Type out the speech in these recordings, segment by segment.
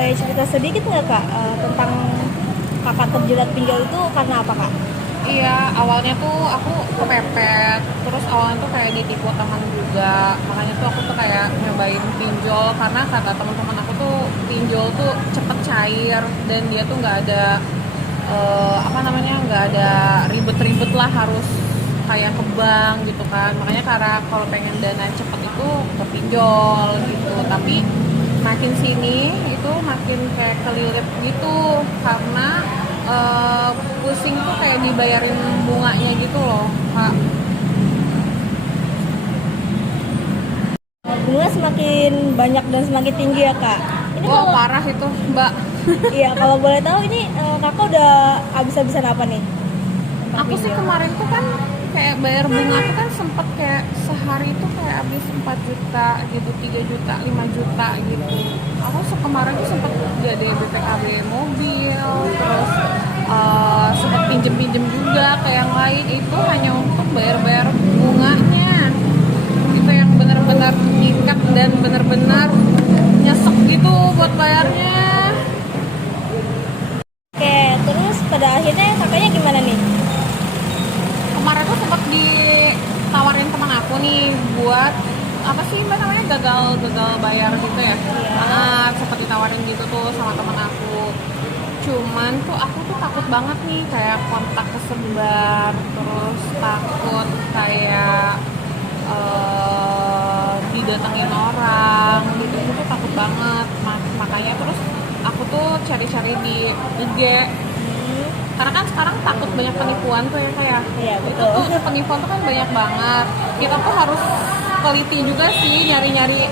boleh cerita sedikit nggak kak tentang kakak terjerat pinjol itu karena apa kak? Iya, awalnya tuh aku kepepet, terus awalnya tuh kayak ditipu teman juga, makanya tuh aku tuh kayak nyobain pinjol karena kata teman-teman aku tuh pinjol tuh cepet cair dan dia tuh nggak ada nggak ada ribet-ribet lah harus kayak ke bank gitu kan, makanya karena kalau pengen dana cepet itu ke pinjol gitu, tapi makin sini itu makin kayak kelilit gitu karena pusing tuh kayak dibayarin bunganya gitu loh kak. Bunga semakin banyak dan semakin tinggi ya kak. Ini Oh kalau parah itu mbak. iya kalau boleh tahu ini kakak udah habis-habisan apa nih? Tentang Aku sih pinjol. kemarin tuh kan kayak bayar bunga tuh kan sempet kayak sehari tuh kayak habis 4 juta gitu, 3 juta, 5 juta gitu. Aku kemarin tuh sempet jadi BPKB mobil, terus sempet pinjem-pinjem juga ke yang lain, itu hanya untuk bayar-bayar bunganya. Itu yang benar-benar ngikat dan benar-benar nyesek gitu buat bayarnya. Oke, terus pada akhirnya kakaknya gimana nih? Kemarin tuh sempat ditawarin teman aku nih buat apa sih mbak namanya, gagal bayar gitu ya. Iya. Sempat ditawarin gitu tuh sama teman aku, cuman tuh aku tuh takut banget nih kayak kontak kesebar, terus takut kayak didatengin orang gitu, itu tuh takut banget. Makanya terus aku tuh cari-cari di IG karena kan sekarang takut banyak penipuan tuh ya kayak Iya itu betul. tuh penipuan tuh kan banyak banget, kita tuh harus teliti juga sih nyari-nyari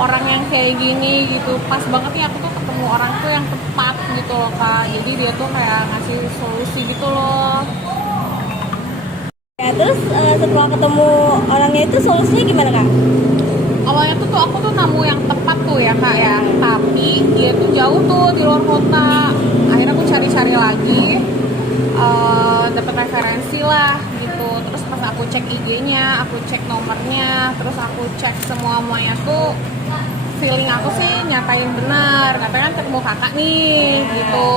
orang yang kayak gini gitu. Pas banget nih aku tuh ketemu orang tuh yang tepat gitu loh kak, jadi dia tuh kayak ngasih solusi gitu loh. Ya terus setelah ketemu orangnya itu solusinya gimana kak? Awalnya tuh aku tuh nemu yang tepat tuh ya kak ya, tapi dia tuh jauh tuh di luar kota. Akhirnya aku cari-cari lagi, dapat referensi lah gitu. Terus pas aku cek IG-nya, aku cek nomornya, terus aku cek semuanya tuh feeling aku sih nyatain benar, katanya kan ketemu kakak nih gitu.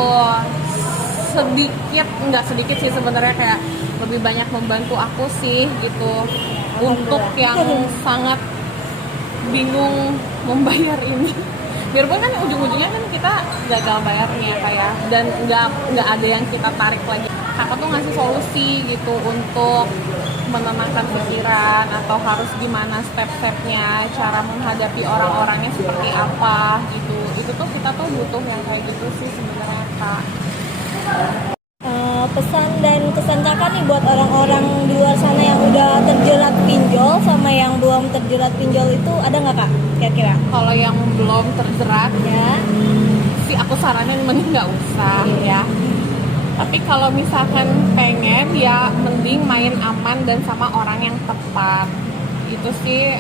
Nggak sedikit sih sebenarnya, kayak lebih banyak membantu aku sih gitu untuk yang sangat bingung membayar ini. Biarpun kan ujung-ujungnya kan kita gagal bayarnya kayak, dan nggak ada yang kita tarik lagi. Kakak tuh ngasih solusi gitu untuk menenangkan pikiran atau harus gimana step-stepnya, cara menghadapi orang-orangnya seperti apa gitu. Itu tuh kita tuh butuh yang kayak gitu sih sebenarnya kak. Pesan dan kesan kakak nih buat orang-orang di luar sana yang udah terjerat pinjol sama yang belum terjerat pinjol itu ada nggak kak kira-kira? Kalau yang belum terjerat Ya. sih aku saranin mending nggak usah ya. Tapi kalau misalkan pengen ya mending main aman dan sama orang yang tepat. Itu sih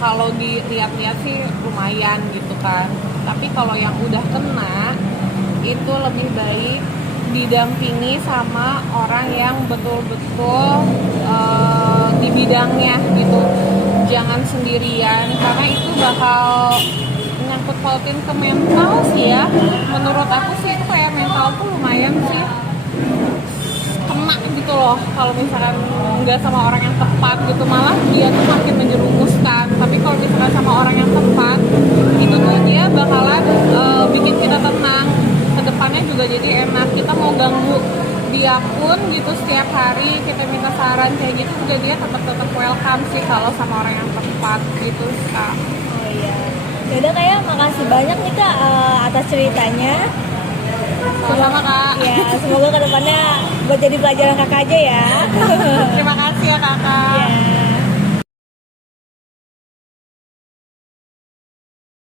kalau dilihat-lihat sih lumayan gitu kan. Tapi kalau yang udah kena itu lebih baik didampingi sama orang yang betul-betul di bidangnya gitu. Jangan sendirian karena itu bakal nyangkut pautin ke mental sih ya. Menurut aku sih itu kayak mental tuh lumayan sih kena gitu loh kalau misalkan nggak sama orang yang tepat gitu, malah dia tuh makin menjerumuskan. Tapi kalau misalkan sama orang yang tepat itu tuh dia bakalan bikin kita tenang, kedepannya juga jadi enak. Kita mau ganggu dia pun gitu setiap hari kita minta saran kayak gitu juga dia tetap welcome sih kalau sama orang yang tepat gitu kak. Oh iya. Yaudah kayak makasih banyak nih kak atas ceritanya. Sama-sama kak. Ya semoga kedepannya buat jadi pelajaran kakak aja ya. Terima kasih ya kakak. Ya.